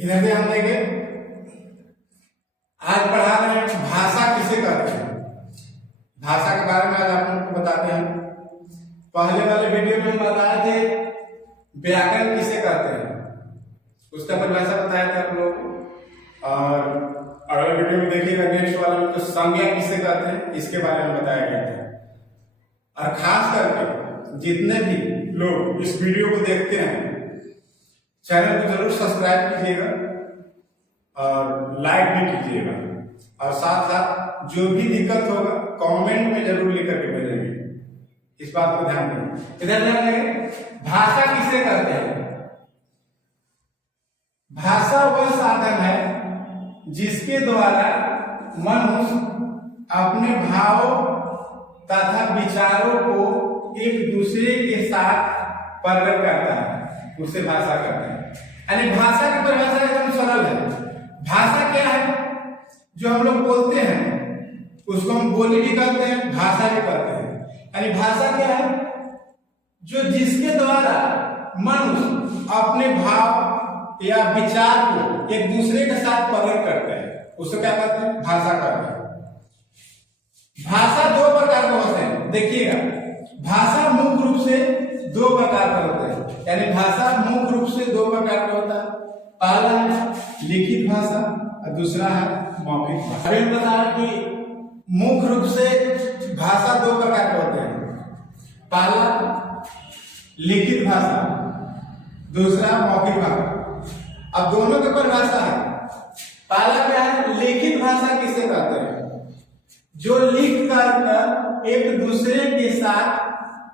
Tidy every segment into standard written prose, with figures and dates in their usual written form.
इधर ध्यान देंगे। आज पढ़ा रहे हैं भाषा किसे कहते हैं। भाषा के बारे में आज आप लोगों को बताते हैं। पहले वाले वीडियो में हम बताए थे व्याकरण किसे कहते हैं, उसका परिभाषा बताया था आप लोगों को। और अगले वीडियो में देखिएगा नेक्स्ट वाले में तो संज्ञा किसे कहते हैं इसके बारे में बताया गया था। और खास करके जितने भी लोग इस वीडियो को देखते हैं चैनल को जरूर सब्सक्राइब कीजिएगा और लाइक भी कीजिएगा, और साथ साथ जो भी दिक्कत होगा कमेंट में जरूर लिख करके भेजेंगे। इस बात को ध्यान दें। इधर ध्यान देंगे, भाषा किसे कहते हैं। भाषा वह साधन है जिसके द्वारा मनुष्य अपने भावों तथा विचारों को एक दूसरे के साथ प्रकट करता है, उसे भाषा कहते हैं। यानी भाषा की परिभाषा एकदम सरल है। भाषा क्या है? जो हम लोग बोलते हैं उसको हम बोली भी कहते हैं, भाषा भी कहते हैं। यानी भाषा क्या है? जो जिसके द्वारा मनुष्य अपने भाव या विचार को एक दूसरे के साथ प्रकट करते हैं, उसको क्या कहते हैं? भाषा कहते हैं। भाषा दो प्रकार के होते हैं, देखिएगा। भाषा मुख्य रूप से दो प्रकार के होते हैं। यानी भाषा मुख्य रूप से दो प्रकार का होता है। पहला है लिखित भाषा और दूसरा है मौखिक भाषा। अभी बताया कि मुख्य रूप से भाषा दो प्रकार के होते हैं। पहला लिखित भाषा, दूसरा मौखिक भाषा। अब दोनों की परिभाषा है। पहला क्या है? लिखित भाषा किसे कहते हैं? जो लिख कर एक दूसरे के साथ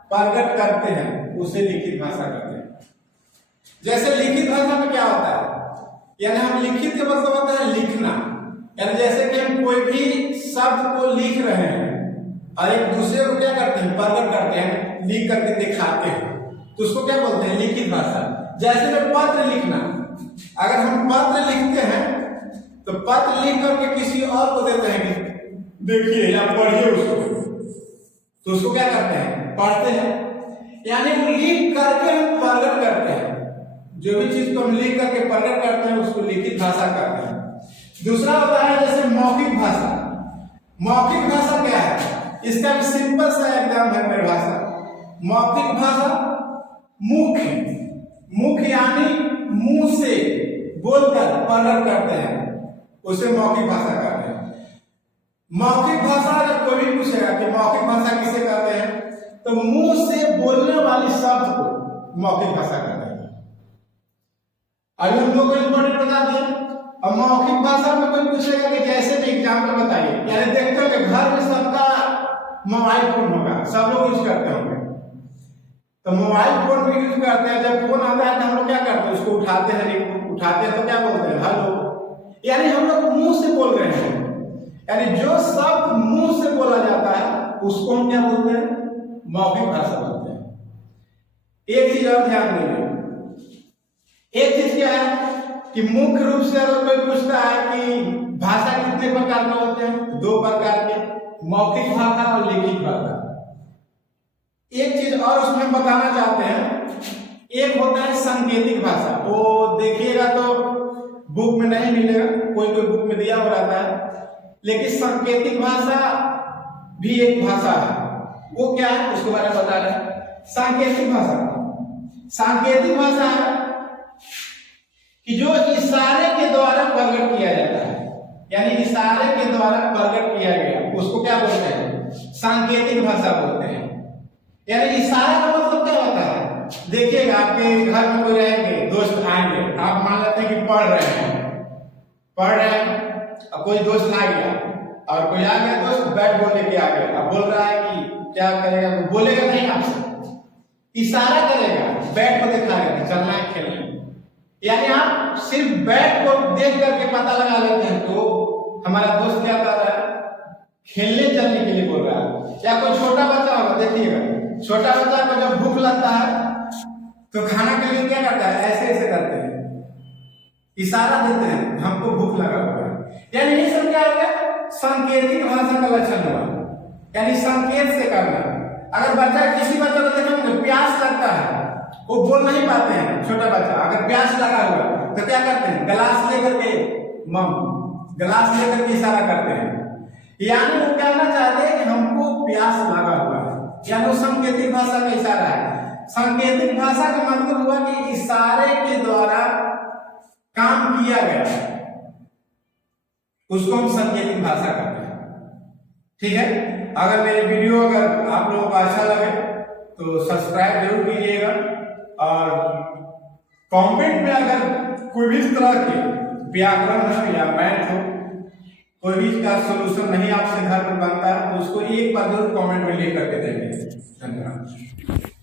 प्रकट करते हैं उसे लिखित भाषा कहते हैं। जैसे लिखित भाषा में क्या होता है? यानी हम लिखित के मतलब होता है लिखना। यानी जैसे कि हम कोई भी शब्द को लिख रहे हैं और एक दूसरे को क्या करते हैं? प्रकट करते हैं, लिख करके दिखाते हैं, तो उसको क्या बोलते हैं? लिखित भाषा। जैसे कि पत्र लिखना, अगर हम पत्र लिखते हैं तो पत्र लिख करके किसी और को देते हैं कि देखिए या पढ़िए उसको, तो उसको क्या करते हैं? पढ़ते हैं। यानी लिख करके हम प्रकट करते हैं। जो भी चीज को हम लिख करके प्रकट करते हैं उसको लिखित भाषा कहते हैं। दूसरा होता है जैसे मौखिक भाषा। मौखिक भाषा क्या है? इसका भी सिंपल सा एकदम है परिभाषा। मौखिक भाषा मुख्य यानी मुंह से बोलकर प्रकट करते हैं, उसे मौखिक भाषा कहते हैं। मौखिक भाषा अगर कोई भी पूछेगा कि मौखिक भाषा किसे कहते हैं, तो मुंह से बोलने वाली शब्द को मौखिक भाषा कहते हैं। अभी हम लोग को इंपॉर्टेंट बता दें। अब मौखिक भाषा में कोई पूछेगा कि जैसे भी एग्जाम्पल बताइए। यानी देखते हो कि घर में सबका मोबाइल फोन होगा, सब लोग यूज करते होंगे, तो मोबाइल फोन भी यूज करते हैं। जब फोन आता है तो हम लोग क्या करते हैं? उसको उठाते हैं तो क्या बोलते हैं? हेलो। यानी हम लोग मुंह से बोल रहे हैं। यानी जो शब्द मुंह से बोला जाता है उसको हम क्या बोलते हैं? मौखिक भाषा बोलते हैं। एक चीज और ध्यान देंगे। एक चीज क्या है कि मुख्य रूप से अगर कोई पूछता है कि भाषा कितने प्रकार के होते हैं, दो प्रकार के, मौखिक भाषा और लिखित भाषा। एक चीज और उसमें बताना चाहते हैं, एक होता है सांकेतिक भाषा। वो देखिएगा तो बुक में नहीं मिलेगा, कोई कोई बुक में दिया हुआ रहता है, लेकिन सांकेतिक भाषा भी एक भाषा है। वो क्या है उसके बारे में बता रहे हैं। सांकेतिक सांकेतिक भाषा है कि जो इशारे के द्वारा प्रकट किया जाता है। यानी इशारे के द्वारा प्रकट किया गया उसको क्या बोलते हैं? सांकेतिक भाषा बोलते हैं। यानी इशारा का मतलब क्या होता है? देखिएगा आपके घर में कोई रहेंगे, दोस्त आएंगे, आप मान लेते हैं कि पढ़ रहे हैं, और कोई दोस्त आ गया और कोई आ गया दोस्त बैट बॉल लेके आ गया, अब बोल रहा है कि क्या करेगा? बोलेगा नहीं, आपसे इशारा करेगा, बैट को दिखाएगा कि चलना है खेलने। यानी आप सिर्फ बैट को देख करके पता लगा लेते हैं तो हमारा दोस्त क्या कर रहा है? खेलने चलने के लिए बोल रहा है। या कोई छोटा बच्चा होगा, देखिएगा छोटा बच्चा को जब भूख लगता है तो खाना के लिए क्या करता है? ऐसे ऐसे करते हैं, इशारा देते हैं हमको भूख लगा हुआ है। यानी ये सब क्या हो गया? सांकेतिक भाषा का लक्षण हुआ। यानी संकेत से करना। अगर बच्चा किसी बच्चे को देखेंगे प्यास लगता है, वो बोल नहीं पाते हैं, छोटा बच्चा अगर प्यास लगा हुआ तो क्या करते हैं, गलास लेकर के गलास लेकर के इशारा करते हैं। यानी वो कहना चाहते हैं कि हमको प्यास लगा हुआ है, यानी वो सांकेतिक भाषा का इशारा है। सांकेतिक भाषा का मतलब हुआ कि इशारे के द्वारा काम किया गया, उसको हम सांकेतिक भाषा कहते हैं। ठीक है, अगर मेरी वीडियो अगर आप लोगों को अच्छा लगे तो सब्सक्राइब जरूर कीजिएगा, और कमेंट में अगर कोई भी तरह के व्याकरण हो या मैथ हो, कोई भी इसका सोल्यूशन नहीं आपसे घर पर बनता है तो उसको एक बार जरूर कमेंट में लिख करके देंगे। धन्यवाद।